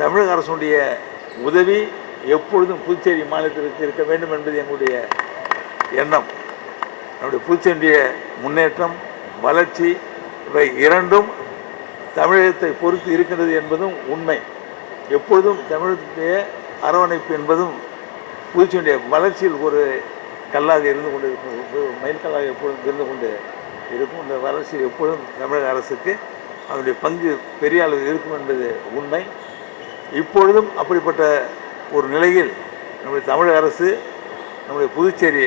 தமிழக அரசுடைய உதவி எப்பொழுதும் புதுச்சேரி மாநிலத்திற்கு இருக்க வேண்டும் என்பது எங்களுடைய எண்ணம். நம்முடைய புதுச்சேரியுடைய முன்னேற்றம், வளர்ச்சி இவை இரண்டும் தமிழகத்தை பொறுத்து இருக்கின்றது என்பதும் உண்மை. எப்பொழுதும் தமிழகத்துடைய அரவணைப்பு என்பதும் புதுச்சேரியுடைய வளர்ச்சியில் ஒரு கல்லாக இருந்து கொண்டு இருக்கும், மைல்கல்லாக எப்பொழுதும் இருந்து கொண்டு இருக்கும். இந்த வளர்ச்சியில் எப்பொழுதும் தமிழக அரசுக்கு அதனுடைய பங்கு பெரிய அளவு இருக்கும் என்பது உண்மை. இப்பொழுதும் அப்படிப்பட்ட ஒரு நிலையில் நம்முடைய தமிழக அரசு நம்முடைய புதுச்சேரி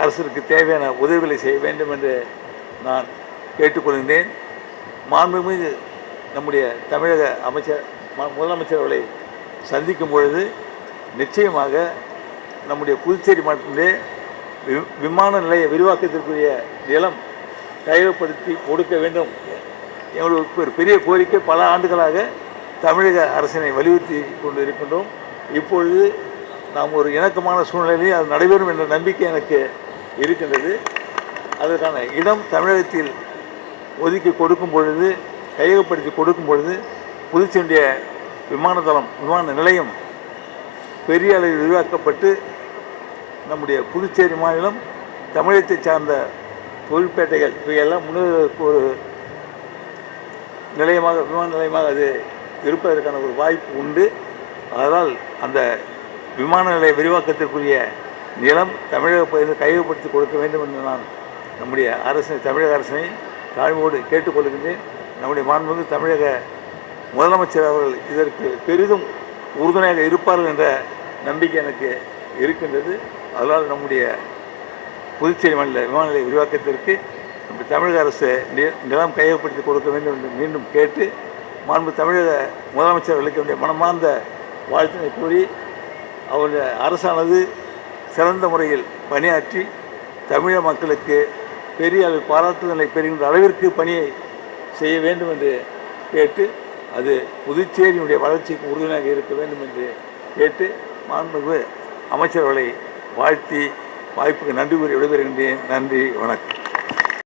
அரசிற்கு தேவையான உதவிகளை செய்ய வேண்டும் என்று நான் கேட்டுக்கொள்கின்றேன். மாண்புமிகு நம்முடைய தமிழக முதலமைச்சர் அவர்களை சந்திக்கும் பொழுது நிச்சயமாக நம்முடைய புதுச்சேரி மாவட்டத்திலே விமான நிலைய விரிவாக்கத்திற்குரிய நிலம் கையகப்படுத்தி கொடுக்க வேண்டும். எங்களுக்கு ஒரு பெரிய கோரிக்கை, பல ஆண்டுகளாக தமிழக அரசினை வலியுறுத்தி கொண்டு இருக்கின்றோம். இப்பொழுது நாம் ஒரு இணக்கமான சூழ்நிலையில் அது நடைபெறும் என்ற நம்பிக்கை எனக்கு இருக்கின்றது. அதற்கான இடம் தமிழகத்தில் ஒதுக்கி கொடுக்கும் பொழுது, கையகப்படுத்தி கொடுக்கும் பொழுது புதுச்சேரியுடைய விமான நிலையம் பெரிய அளவில் விரிவாக்கப்பட்டு நம்முடைய புதுச்சேரி மாநிலம் தமிழகத்தை சார்ந்த தொழிற்பேட்டைகள் இவையெல்லாம் முன்னேறுவதற்கு ஒரு நிலையமாக, விமான நிலையமாக அது இருப்பதற்கான ஒரு வாய்ப்பு உண்டு. அதனால் அந்த விமான நிலைய விரிவாக்கத்திற்குரிய நிலம் தமிழக பகுதியில் கையகப்படுத்தி கொடுக்க வேண்டும் என்று நான் நம்முடைய தமிழக அரசினை தாழ்மையோடு கேட்டுக்கொள்கின்றேன். நம்முடைய மாண்புமிகு தமிழக முதலமைச்சர் அவர்கள் இதற்கு பெரிதும் உறுதுணையாக இருப்பார்கள் என்ற நம்பிக்கை எனக்கு இருக்கின்றது. அதனால் நம்முடைய புதுச்சேரி மாநில விமான நிலைய விரிவாக்கத்திற்கு நம்முடைய தமிழக அரசு நிலம் கையகப்படுத்தி கொடுக்க வேண்டும் என்று மீண்டும் கேட்டு, மாண்பு தமிழக முதலமைச்சர் அவர்களுக்கு என்னுடைய மனமார்ந்த வாழ்த்தினை கூறி, அவருடைய அரசானது சிறந்த முறையில் பணியாற்றி தமிழக மக்களுக்கு பெரிய அளவு பாராட்டுதலை பெறுகின்ற அளவிற்கு பணியை செய்ய வேண்டும் என்று கேட்டு, அது புதுச்சேரியினுடைய வளர்ச்சிக்கு உறுதுணையாக இருக்க வேண்டும் என்று கேட்டு, மாண்புமிகு அமைச்சர்களை வாழ்த்தி வாய்ப்புக்கு நன்றி கூறி விடைபெறுகின்றேன். நன்றி, வணக்கம்.